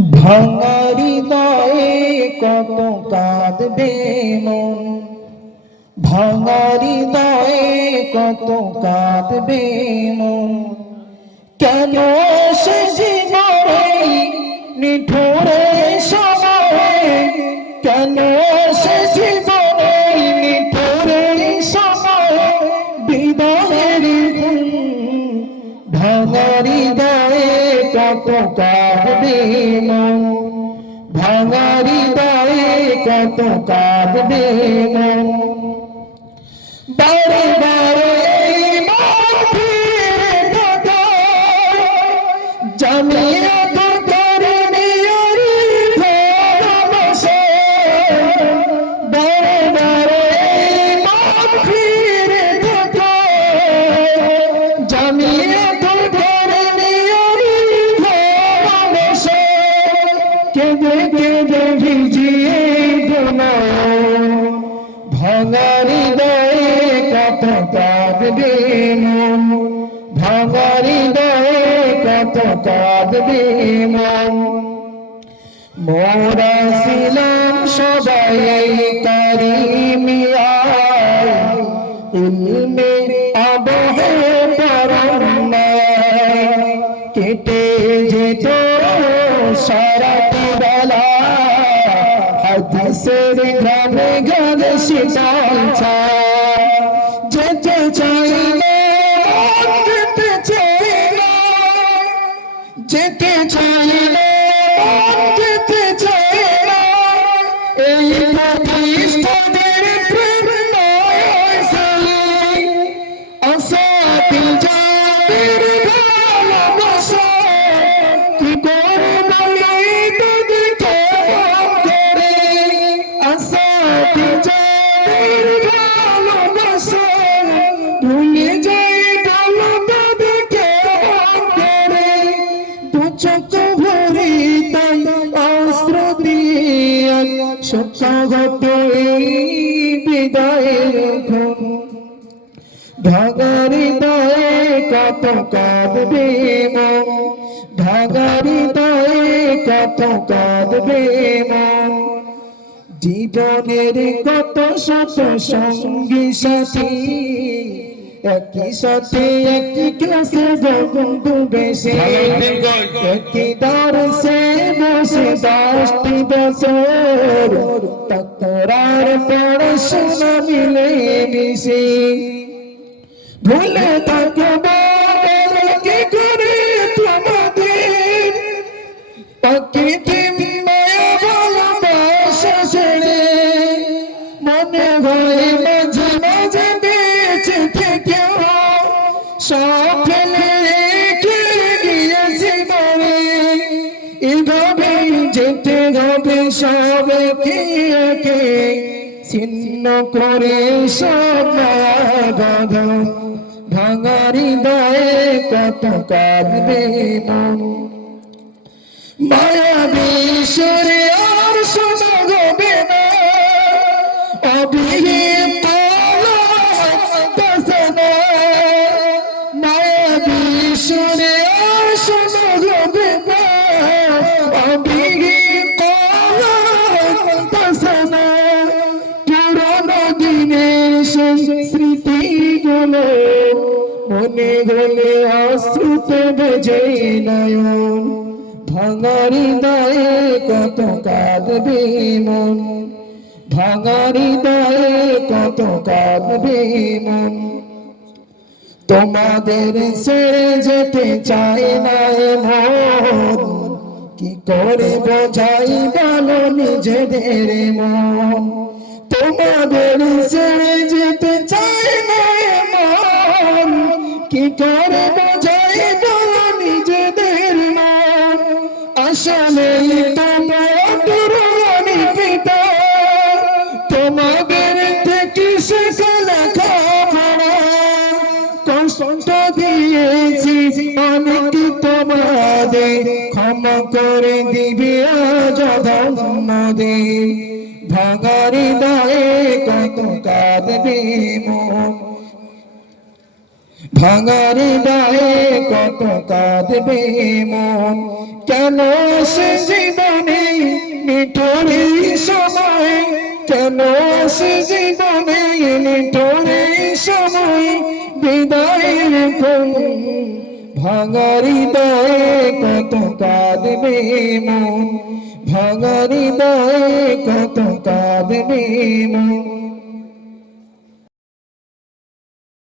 ভাঙারি দায়ে কত কাঁদবে মন। ভাঙারি দায়ে কত কাঁদবে মন। কেন সে জীবনে নিঠোরে সবাই কেন মন ভাঙারি দায়ে কত কাঁদবে মন বারে বারে জামিয়া কেঁদে কেঁদে ভিজিয়ে দোনায় ভাঙারি দয়ে কত কাঁদবে মন? ভাঙারি দয়ে কত কাঁদবে মন? মোরা ছিলাম সবাই তারি হাদিসের গ্রামে গানে শীতল ছায়া ঘুম। ঢাগারি দয়ে কত কাঁদবে মন। ভাগারি দয়ে কত কাঁদবে মন। জীবনের কত শত সঙ্গী সাথী। একই সাথে একই ক্লাসে বন্ধু বেশে। একই দরসে বসে দশটি বছর। তকরার পড়াশোনা মিলে মিশে। ভুলে থাকব কি করে তোমাদের? প্রকৃতি হবে সব একে একে ছিন্ন করে সব ভাঙারি দয়ে কত কাঁদবে মায়া বিশ্বরে আর স্মৃতিগুলো মনে হলে অশ্রুতে বেজে নয়ন। ভাঙারি দায়ে কত কাঁদবে মন। ভাঙারি দায়ে কত কাঁদবে মন। তোমাদের ছেড়ে যেতে চাই না মন কি করে বোঝাই বলো নিজেদের মন? তোমাদের ছেড়ে যেতে কি করে বোঝাই বলো নিজেদের মন? আসলে তোমাদের থেকে শেখা লেখাপড়া কষ্ট দিয়েছি অনেক তোমাদের। ক্ষমা করে দিবে আজ দায়ে কত কাঁদবে মন। ভাঙার দায়ে কত কাঁদবে মন? কেন সে জীবনে নিঠোরে সময়? কেন সে জীবনে নিঠোরে সময়? বিদায়ের ফুল ভাঙারি দায়ে কত কাঁদবে মন? ভাঙারি দায়ে কত কাঁদবে মন?